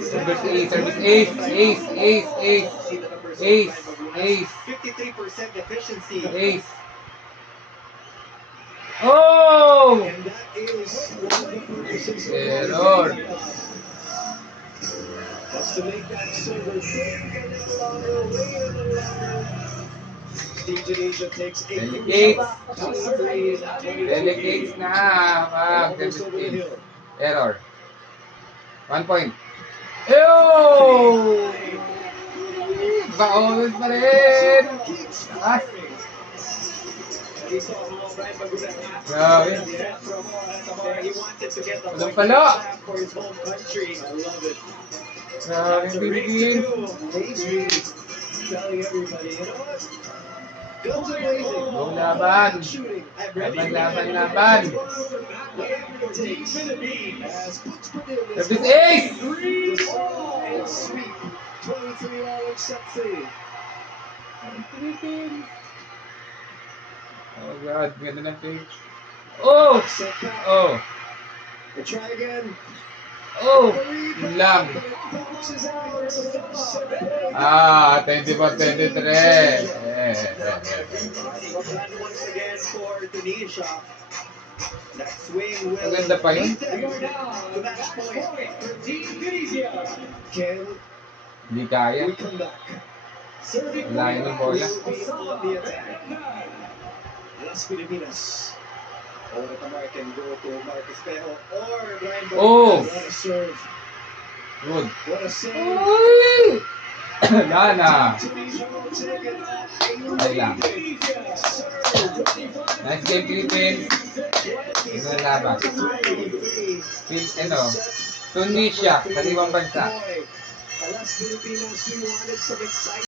Service ace, service ace, ace, ace, ace, ace, ace, 53% efficiency. ace. Oh! And that is one of the purposes of Error. Has to make that server think a little longer, wait a little longer. Team Tunisia takes a Delegates. 23-20. Delegates na. Almost over the hill. Error. 1 point. Ew! Baon pa rin. Takas. We saw how Brian Maguda Grabe. he wanted to get the Walang point pala. for his home country. I love it. Grabe It's a race to Philippines. do. Paisley telling everybody, you know what? Guns are blazing. Go laban. Shooting. Laban, laban, laban. Service ace! And sweep. 23 all except 3. Philippines. Oh God, ganda ng pick. Oh! Set back. Oh! They try again. Oh! Yun lang. Bounces out. Set. Ah, 24-23. Once again for Tunisia. That swing will Maganda pa yun. lead them to match point. Can Hindi kaya. we come back? Layo ng bola. Will be on the attack. Las Pilipinas. Or the Tamar can go to Marcus Pejo or Brian Bermudez. Oh! What a serve. Good. What a save. Uy! Gana. Tunisia will take it at a Ay lang. serve. Nice game, Philippines. Ano laban? Tunisia, kaliwang bansa. Alas Filipinos, we wanted some excitement.